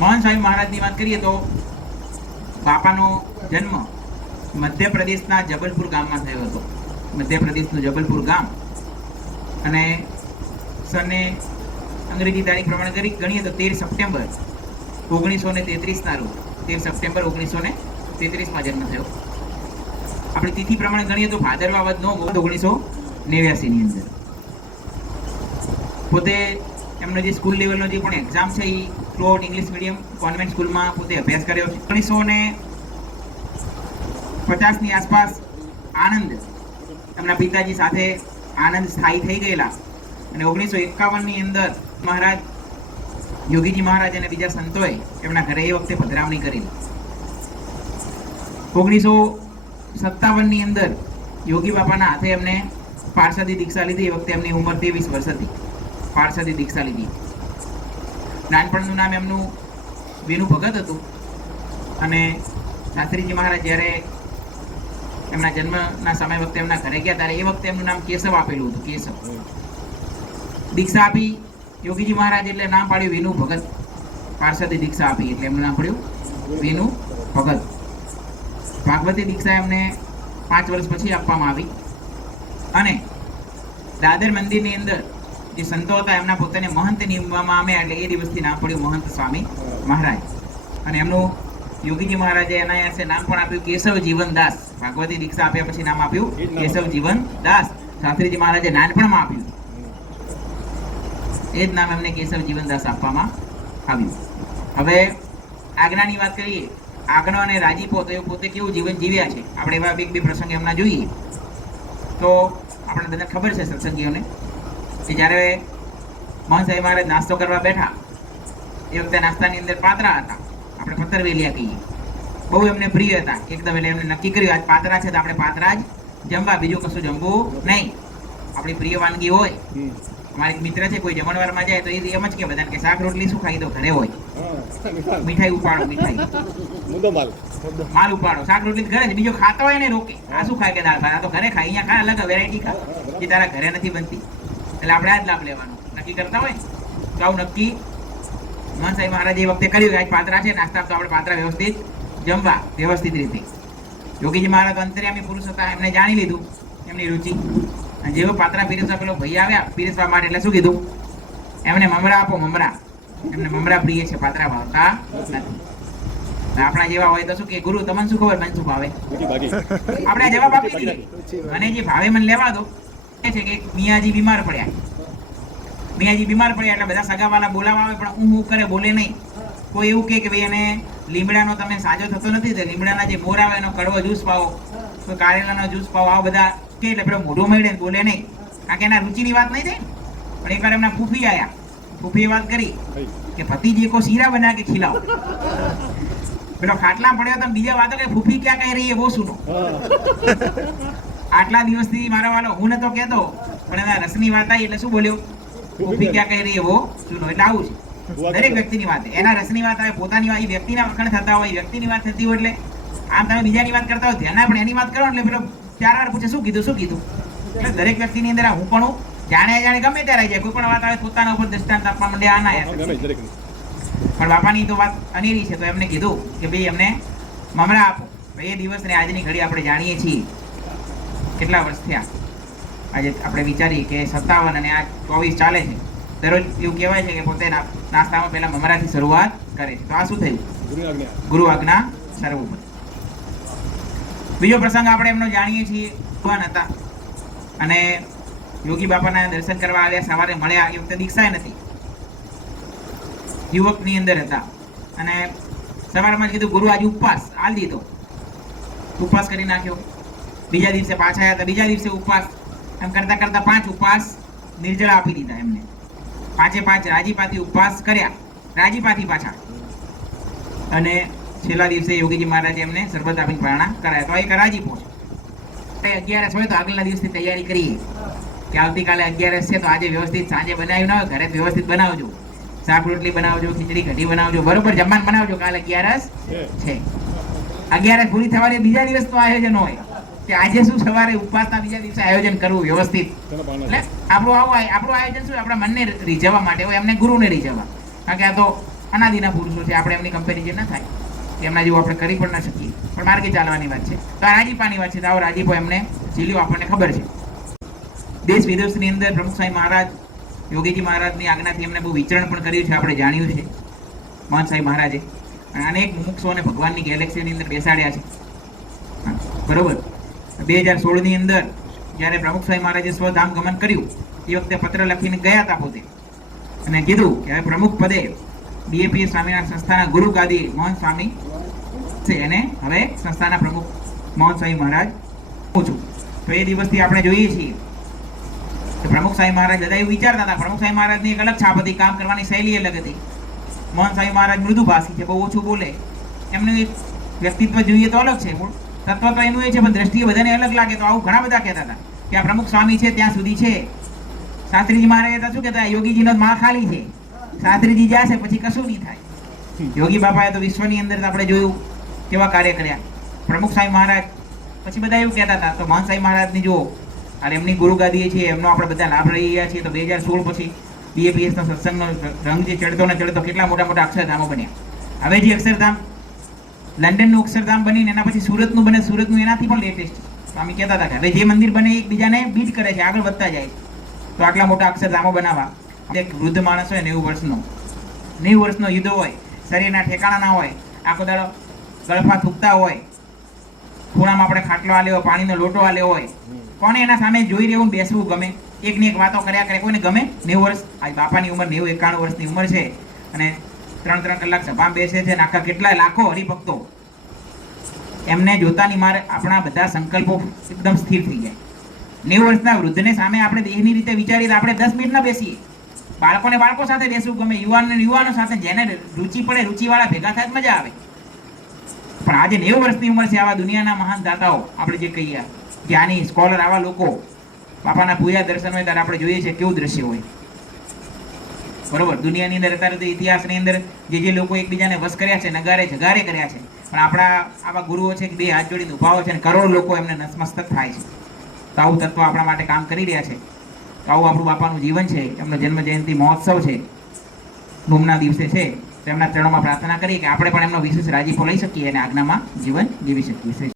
મહાન સ્વામી મહારાજની વાત કરીએ તો બાપાનો જન્મ મધ્યપ્રદેશના જબલપુર ગામમાં થયો હતો. મધ્યપ્રદેશનું જબલપુર ગામ. અને સને અંગ્રેજી તારીખ પ્રમાણે ગણીએ તો 13 સપ્ટેમ્બર 1933ના રોજ 13 સપ્ટેમ્બર 1933માં જન્મ થયો. આપણી તિથિ પ્રમાણે ગણીએ તો ભાદરવા વદ 1989ની અંદર. પોતે એમનો જે સ્કૂલ લેવલનો જે પણ એક્ઝામ છે એ થ્રુઆઉટ ઇંગ્લિશ મીડિયમ કોન્વેન્ટ સ્કૂલમાં પોતે અભ્યાસ કર્યો છે. 1950ની આસપાસ આણંદ એમના પિતાજી સાથે આનંદ સ્થાયી થઈ ગયેલા. અને 1951ની અંદર મહારાજ યોગીજી મહારાજ અને બીજા સંતોએ એમના ઘરે એ વખતે પધરામણી કરી. 1957ની અંદર યોગી બાપાના હાથે એમને પાર્ષદી દીક્ષા લીધી. એ વખતે એમની ઉંમર 23 વર્ષ હતી. પાર્ષદી દીક્ષા લીધી. નાનપણનું નામ એમનું વિનુ ભગત હતું. અને શાસ્ત્રીજી મહારાજ જ્યારે એમના જન્મના સમય વખતે એમના ઘરે ગયા ત્યારે એ વખતે એમનું નામ કેશવ આપેલું હતું. કેશવ. દીક્ષા આપી યોગીજી મહારાજ એટલે નામ પાડ્યું વિનુ ભગત. પાર્ષદી દીક્ષા આપી એટલે એમનું નામ પડ્યું વિનુ ભગત. ભાગવતી દીક્ષા એમને 5 વર્ષ પછી આપવામાં આવી. અને દાદર મંદિરની અંદર જે સંતો હતા એમના પોતાને મહંત નિમવામાં આવ્યા એટલે એ દિવસથી નામ પડ્યું મહંત સ્વામી મહારાજ. અને એમનું યોગીજી મહારાજે એના નામ પણ આપ્યું કેશવ જીવનદાસ. ભાગવતી દીક્ષા આપ્યા પછી નામ આપ્યું કેશવ જીવનદાસ. શાસ્ત્રીજી મહારાજે નાનપણમાં આપ્યું એ જ નામ એમને કેશવ જીવનદાસ આપવામાં આવ્યું. હવે આજ્ઞાની વાત કરીએ. આજ્ઞો અને રાજીપો તો એ પોતે કેવું જીવન જીવ્યા છે આપણે એવા બે પ્રસંગે એમના જોઈએ તો આપણને બધાને ખબર છે સત્સંગીઓને કે જ્યારે મહંત સાહેબ મહારાજ નાસ્તો કરવા બેઠા એ વખતે નાસ્તાની અંદર પાતરા હતા. આપણે પતરવેલિયા કહીએ. બહુ એમને પ્રિય હતા. એકદમ એટલે એમને નક્કી કર્યું આજ પાતરા છે તો આપણે પાતરા જ જમવા, બીજું કશું જમવું નહીં. આપણી પ્રિય વાનગી હોય. અમારા એક મિત્ર છે કોઈ જમણવારમાં જાય તો એ એમ જ કે બધાને કે શાક રોટલી શું ખાઈ દો ઘરે હોય. મીઠાઈ ઉપાડો, મીઠાઈ માલ ઉપાડો, શાક રોટલી ઘરે જ, બીજો ખાતો હોય ને રોકે. આ શું ખાય કે દાળ ભાત, આ તો ઘરે ખાય. અહીંયા ખાય અલગ વેરાયટી ખા જે તારા ઘરે નથી બનતી. એટલે આપણે આ જ લાભ લેવાનો નક્કી કરતા હોય તો આવું નક્કી મહંત સાહેબ મહારાજે એ વખતે કર્યું કે આજ પાત્રા છે નાસ્તા તો આપણે પાત્રા વ્યવસ્થિત જમવા વ્યવસ્થિત રીતે. યોગીજી મહારાજ અંતર્યામી પુરુષ હતા. એમને જાણી લીધું એમની રુચિ. અને જેવો પાત્રા પીરસવા પેલો ભાઈ આવ્યા પીરસવા માટે એટલે શું કીધું એમને મમરા આપો. મમરા એમને મમરા પ્રિય છે, પાત્રા ભાવતા નથી. આપણા જેવા હોય તો શું કે ગુરુ તમને શું ખબર મને શું ભાવે, આપણે જવાબ આપી દઈએ મને જે ભાવે મને લેવા દો. એ છે કે મિયાજી બીમાર પડ્યા. મિયાજી બીમાર પડ્યા એટલે બધા સગાવાલા બોલાવા આવે પણ હું કરે બોલે નહીં. કોઈ એવું કે ભાઈ એને લીમડાનો તમે સાજો થતો નથી તો લીમડાના જે મોર આવે એનો કડવો જ્યુસ પાવો, કોઈ કારેલાનો જ્યુસ પાવો. આવા બધા કે એટલે પેલો મોઢું મળે બોલે નહીં. કારણ કે એના રુચિની વાત નહીં થઈ. પણ એકવાર એમના ફૂફી આવ્યા. ફૂફીએ વાત કરી કે ભતીજી કો શીરા બના કે ખીલાઓ. પેલો ખાટલા પડ્યો તો બીજા વાતો કે ફૂફી ક્યાં કહી રહી હે વો સુનો. આટલા દિવસથી મારો વાલો હું નતો કહેતો પણ એના રસની વાત આવી એટલે શું બોલ્યો ફૂફી ક્યાં કહી રહી હે વો સુનો. એટલે આવું છે દરેક વ્યક્તિની વાત. એના રસની વાત આવે, પોતાની વાત, વ્યક્તિના વખાણ થતા હોય, વ્યક્તિની વાત થતી હોય એટલે આમ તમે બીજાની વાત કરતા હોય ધ્યાન પણ એની વાત કરો એટલે પેલો 4 વાર પૂછે શું કીધું શું કીધું. એટલે દરેક વ્યક્તિની અંદર હું પણ જાણે જાણે ગમે ત્યારે જાય કોઈ પણ વાત આવે પોતાના ઉપર દ્રષ્ટાંત આપવા માંડે. આના પણ બાપાની તો વાત અનેરી છે તો એમને કીધું કે ભાઈ અમને મમરા આપો. એ દિવસ ને આજની ઘડી આપણે જાણીએ છીએ કેટલા વર્ષ થયા. આજે આપણે વિચારીએ કે 57 અને આ 24 ચાલે છે. દરરોજ એવું કહેવાય છે કે પોતે નાસ્તામાં પહેલા મમરાથી શરૂઆત કરે છે. તો આ શું થયું ગુરુ આજ્ઞા સર્વોપરી. બીજો પ્રસંગ આપણે એમનો જાણીએ છીએ. ભગવાન હતા અને યોગી બાપાના દર્શન કરવા આવ્યા. સવારે મળ્યા. એ વખતે દીક્ષા નથી, યુવકની અંદર હતા. અને સવારમાં કીધું ગુરુ આજે ઉપવાસ હાલ દીધો. ઉપવાસ કરી નાખ્યો. બીજા દિવસે પાછા આવ્યા હતા. બીજા દિવસે ઉપવાસ એમ કરતા કરતા 5 ઉપવાસ નિર્જળા આપી દીધા એમને. 5 રાજીપાથી ઉપવાસ કર્યા. રાજીપાથી પાછા. અને છેલ્લા દિવસે યોગીજી મહારાજે એમને શરબત આપીને પ્રાણા કરાયા. તો એક રાજીપો છે. 11 હોય તો આગલા દિવસની તૈયારી કરીએ કે આવતીકાલે 11 છે તો આજે વ્યવસ્થિત સાંજે બનાવ્યું ના હોય ઘરે વ્યવસ્થિત બનાવજો. શાક રોટલી બનાવજો, ખીચડી કઢી બનાવજો, બરોબર જમવાનું બનાવજો. કાલે 11 છે. 11 પૂરી થવાની બીજા દિવસ તો આયોજન હોય કે આજે શું સવારે ઉપવાસના બીજા દિવસે આયોજન કરવું વ્યવસ્થિત. એટલે આપણું આયોજન શું આપણા મનને રીઝવવા માટે હોય, એમને ગુરુને રીઝવવા. કારણ કે આ તો અનાદિના પુરુષો છે, આપણે એમની કમ્પેરિઝન ન થાય, એમના જેવું આપણે કરી પણ ન શકીએ, પણ માર્ગે ચાલવાની વાત છે. તો આ રાજીપાની વાત છે. તો આવો રાજીપો એમને ઝીલ્યો આપણને ખબર છે. દેશ વિદેશની અંદર પ્રમુખ સ્વામી મહારાજ, યોગીજી મહારાજની આજ્ઞાથી એમને બહુ વિચરણ પણ કર્યું છે, આપણે જાણ્યું છે મહંત સાહેબ મહારાજે. અનેક મુમુક્ષોને ભગવાનની ગેલેક્સીની અંદર બેસાડ્યા છે. બરોબર. 2016ની અંદર જ્યારે પ્રમુખ સ્વામી મહારાજે સ્વધામ ગમન કર્યું એ વખતે પત્ર લખીને ગયા હતા પોતે, અને કીધું કે હવે પ્રમુખ પદે બીએપીએસ સ્વામિનારાયણ સંસ્થાના ગુરુ ગાદી મોહન સ્વામી છે, એને હવે સંસ્થાના પ્રમુખ મોહન સ્વામી મહારાજ હું છું. તો એ દિવસથી આપણે જોઈએ છીએ કે પ્રમુખ સ્વામી મહારાજ બધા એવું વિચારતા હતા. પ્રમુખ સ્વામી મહારાજની એક અલગ છાપ હતી, કામ કરવાની શૈલી અલગ હતી. મોહન સ્વામી મહારાજ મૃદુભાષી છે, બહુ ઓછું બોલે. એમનું એક વ્યક્તિત્વ જોઈએ તો અલગ છે, તત્વ તો એનું એ છે, પણ દ્રષ્ટિએ બધાને અલગ લાગે. તો આવું ઘણા બધા કહેતા હતા કે આ પ્રમુખ સ્વામી છે ત્યાં સુધી છે. શાસ્ત્રીજી મહારાજ શું કહેતા, યોગીજીનો માળ ખાલી છે, શાસ્ત્રીજી જશે પછી કશું નહીં થાય. યોગી બાપાએ તો વિશ્વની અંદર આપણે જોયું કેવા કાર્ય કર્યા. પ્રમુખ સ્વામી મહારાજ પછી બધા એવું કહેતા હતા. તો મહંત સ્વામી મહારાજની જો અને એમની ગુરુગાદી છે, એમનો આપણે બધા લાભ રહી ગયા છીએ. તો 2016 પછી બીએપીએસનો સત્સંગનો રંગ જે ચડતો ને ચડતો કેટલા મોટા મોટા અક્ષરધામો બન્યા. હવે જે અક્ષરધામ લંડનનું અક્ષરધામ બનીને એના પછી સુરતનું બને, સુરતનું એનાથી પણ લેટેસ્ટ. સ્વામી કહેતા હતા કે હવે જે મંદિર બને એકબીજાને બીટ કરે છે, આગળ વધતા જાય. તો આટલા મોટા અક્ષરધામો બનાવવા. એક વૃદ્ધ માણસ હોય 90 વર્ષનો યુદ્ધ હોય, શરીરના ઠેકાણા ના હોય, આખો દાડો ગળફા થૂકતા હોય, ખૂણામાં આપણે ખાટલો આલ્યો, પાણીનો લોટો આલ્યો હોય, કોને એના સામે જોઈ રહેવું બેસવું ગમે? એકની એક વાતો કર્યા કરે, કોઈને ગમે? 90 વર્ષ, આ બાપાની ઉંમર 90-91 વર્ષની ઉંમર છે અને 3-3 કલાક સભા બેસે છે, આખા કેટલાય લાખો હરિભક્તો એમને જોતાની મારે આપણા બધા સંકલ્પો એકદમ સ્થિર થઈ જાય. 90 વર્ષના વૃદ્ધને સામે આપણે દેહની રીતે વિચારીએ તો આપણે 10 મિનિટ ના બેસીએ. બાળકોને બાળકો સાથે બેસવું ગમે, યુવાનો સાથે, જેને રુચિ પડે રુચિવાળા ભેગા થાય મજા આવે. પણ આજે 90 વર્ષની ઉંમર છે, આવા દુનિયાના મહાન દાતાઓ આપણે જે કહીએ, જ્ઞાની સ્કોલર, આવા લોકો બાપાના પૂજા દર્શન હોય ત્યારે આપણે જોઈએ છીએ કેવું દ્રશ્ય હોય. બરોબર. દુનિયાની અંદર અત્યારે તો ઇતિહાસની અંદર જે લોકો એકબીજાને વશ કર્યા છે, નગારે જગારે કર્યા છે, પણ આપણા આવા ગુરુઓ છે કે 2 હાથ જોડીને ઉભા હોય છે અને કરોડ લોકો એમને નતમસ્તક થાય છે. તો આવું તત્વ આપણા માટે કામ કરી રહ્યા છે. તો આવું આપણું બાપાનું જીવન છે. એમનો જન્મ જયંતિ મહોત્સવ છે, ગુમના દિવસે છે. તેમના ચરણોમાં પ્રાર્થના કરીએ કે આપણે પણ એમનો વિશેષ રાજીપો લઈ શકીએ અને આજ્ઞામાં જીવન જીવી શકીએ.